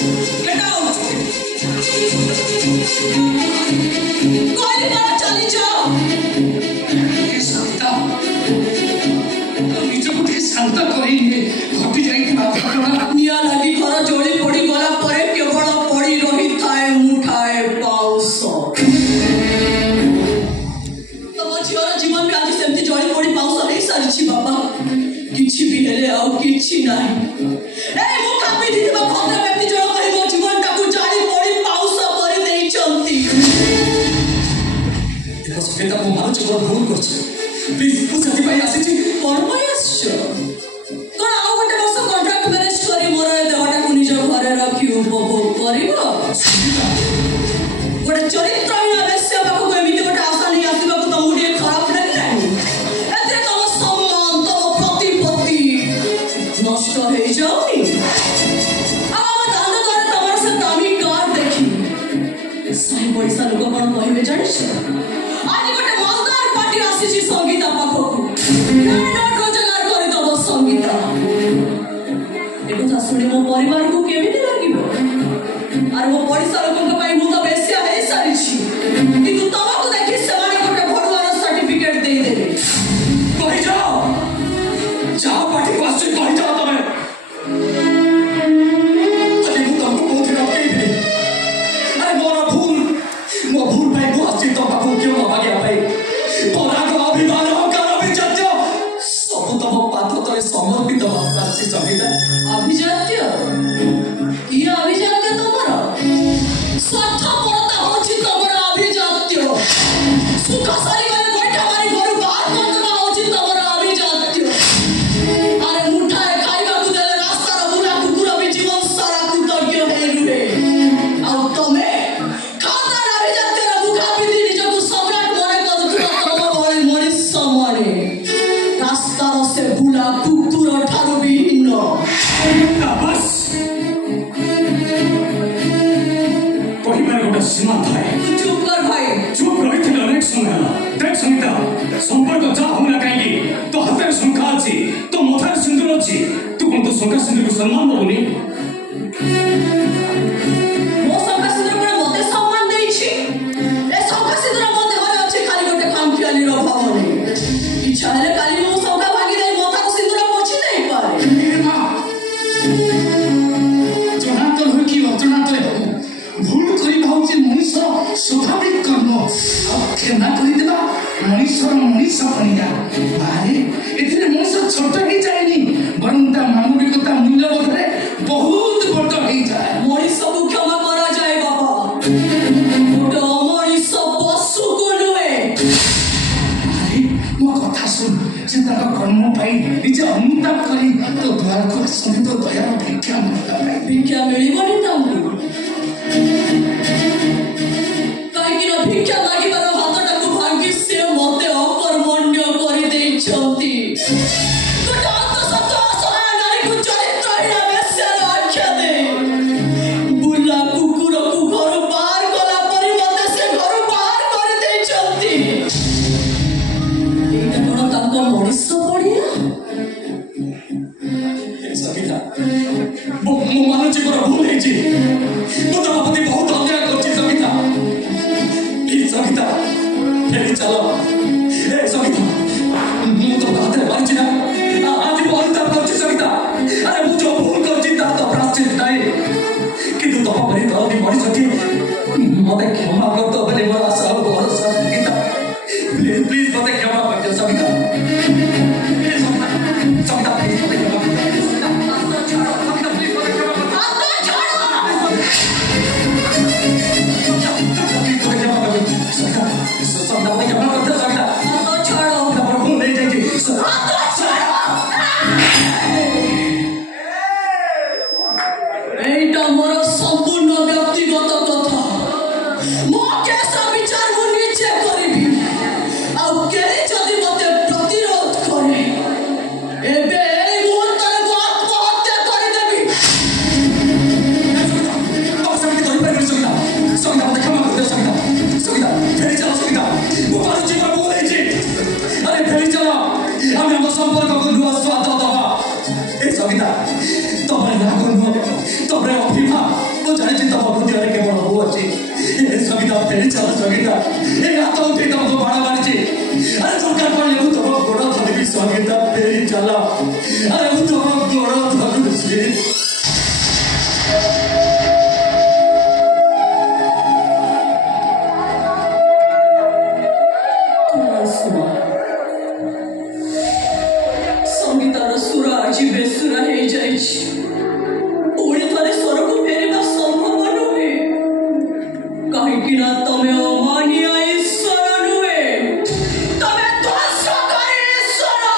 Get out! कोई बात चली जाओ। शांता निज को शांता करेंगे घटी जाएगी बात निया लगी घर जोड़ी पड़ी गला परे केवल पड़ी रही थाए मुठाए पाउस तब झीर जीवन में आज सेमती जोड़ी पड़ी पाउस नहीं सारी बाबा किछि भी हेले आउ किछि नाही ए मुखा पे दिबा भद्र व्यक्ति जण कहि मो जीवन टाकू जाड़ी पड़ी पाउस करे देई चंती देखो सफेदा को मानो जो भूल करछ प्लीज तू सती भाई आसी छी कोन भाई आछो कोन आउ गोटे वर्ष कॉन्ट्रैक्ट मैनेज करी मोर देहटा को निज घरे रखी उपभोग करिवो गोटे चरित्रहीन बेश्या बाबू एमिति गोटे आशा नहीं आसीबा को तमु टे खराब नहीं एते तम सम्मान तम प्रतिपत्ति नष्ट हे जाउनी अब हम दांत द्वारा तमर से दामी कार देखी सही पैसा लोग कोन कहिबे जानिछ आज गोटे मालदार पार्टी आसी छी संगीता पाखो नट रोजगार करि दब संगीता एकथा सुनि मो परिवार को केमिति लागिबो आर मो पड़िसा लोकक पई मु तो बेस्या हे सारी छी किंतु तमको देखि सेमाने गोटे भड़ुआर सर्टिफिकेट दे देबे कहि जाओ जाओ पार्टी को आसी कहि जाओ तमे अरे मु तुमको बहुत रखे दे अरे मो भूल भाई को आसी तो बाबू क्यों आ गया भाई तोरा को अभिमान कर अभिजात्य सब तम पाथ तले समर्पित आसी संगीता अभिजात्य की अभिजात्य तमरा स्वार्थ पड़ता होछि तमरा अभिजात्य सुख सारी गले गोइठा मारी घर बाहर करना होछि तमरा अभिजात्य अरे मुठाए खाइबा को देले रास्ता रो बुला कुकुर भी जीवन सारा कृतज्ञ हे रुहे आ तमे खानदान अभिजात्य रो मुखा पिति निजको सम्राट मने करूथुवा तम भଳି मनुष्य मने रास्ता रो से बुला कुकुर ठारू विहीन बस कोई मेरे गोटे सीमा थाए चुप कर भाई चुप रही थे अनेक समय देख संगीता संपर्क जा होना कहीं तो हाथ में शंखा अच्छी तो मथार सिंदूर अच्छी तू कौन तो शंखा सिंदूर को सम्मान दबुनी मो शंखा सिंदूर कोन मते सम्मान देई छी ए शंखा सिंदूर मते घरे अछि खाली गोटे खामखियाली रो भाव नै इच्छा हेले काली मो शंखा भागी दे मथार सिंदूर पोछि नै पारे जनातल हो कि अजनातल हो भूल करी भाउची मनुष्य स्वाभाविक कर्म क्षमा करी देबा मनुष्य मनुष्य बनिया बारे एथिरे मनुष्य छोट ही जाएनी बरं ता मानविकता मूल्यबोध रे बहुत बड़ ही जाए मनुष्य को क्षमा करा जाए बाबा गोटे अमनुष्य पशु को नुहे अरे मो कथा सुन से ताका कर्म पाई निजे अनुताप करी तो द्वार को आसने तो दया भिक्षा भिक्षा मिलिबनी तांकु काईकिना भिक्षा मागिबार हातटाकु भांगी से मते अकर्मण्य करि देइछंती गोटे अंतसत्व असहाय नारी को चरित्रहीन बेश्यार आख्या दे बुला कुकुर को घर बाहर कला परि मते से घर बाहर करि देइछंती एटा कोन तांको मनुष्य पड़िया संगीता मो मानुची पर भूल है जी मो तो प्रति बहुत अन्याय करछि संगीता प्लीज संगीता फेरी चलो ए संगीता मु तो बात मानछि ना आज बहुत करछि संगीता अरे मु जो भूल करछि ता तो प्राश्चित नाही किंतु तो परि तो भी मरि सके मते क्षमा कर तो बने मोर आशा और भरोसा संगीता प्लीज प्लीज मते क्षमा कर दे संगीता संगीता प्लीज मते क्षमा कर दे संगीता प्लीज मते क्षमा कर এইটা মোর সম্পূর্ণ ব্যক্তিগত কথা মো কেসা বিচার মু নিজে করিবি আর কেলি যদি মতে প্রতিরোধ করে এবে এই মুহূর্তে মু আত্মহত্যা করে দেবি तो संगीता तो इपर कर संगीता संगीता मते क्षमा कर दे संगीता संगीता फेरी चलो संगीता मो मानुची पर भूल है जी अरे फेरी चलो हम हम संपर्क को नुआ स्वाद दबा ए संगीता तो बरे ना को नुआ तो बरे अभिमान ଜାଣିଛି ତମ ହୃଦୟରେ କେବଳ ମୁଁ ଅଛି। ସଙ୍ଗୀତା ଫେରି ଚାଲ ସଙ୍ଗୀତା, ଏ ହାତ ଉଠେଇ ତମକୁ ବାଣ ମାରିଛି। ଆରେ ଦରକାର ପଡ଼ିଲେ ମୁଁ ତମ ଗୋଡ଼ ଧରିବି ସଙ୍ଗୀତା, ଫେରି ଚାଲ। ଆରେ ମୁଁ ତମ ଗୋଡ଼ ଧରୁଛି। ସଙ୍ଗୀତାର ସୁର ଆଜି ବେସୁରା ହେଇଯାଇଛି। ପୁଣି ଥରେ ସ୍ୱରକୁ ଫେରିବା ସମ୍ଭବ ନୁହେଁ, କାହିଁକି ନା ତମେ ଅମାନିଆ ଈଶ୍ୱର ନୁହେଁ, ତମେ ଧ୍ୱଂସକାରୀ ଈଶ୍ୱର।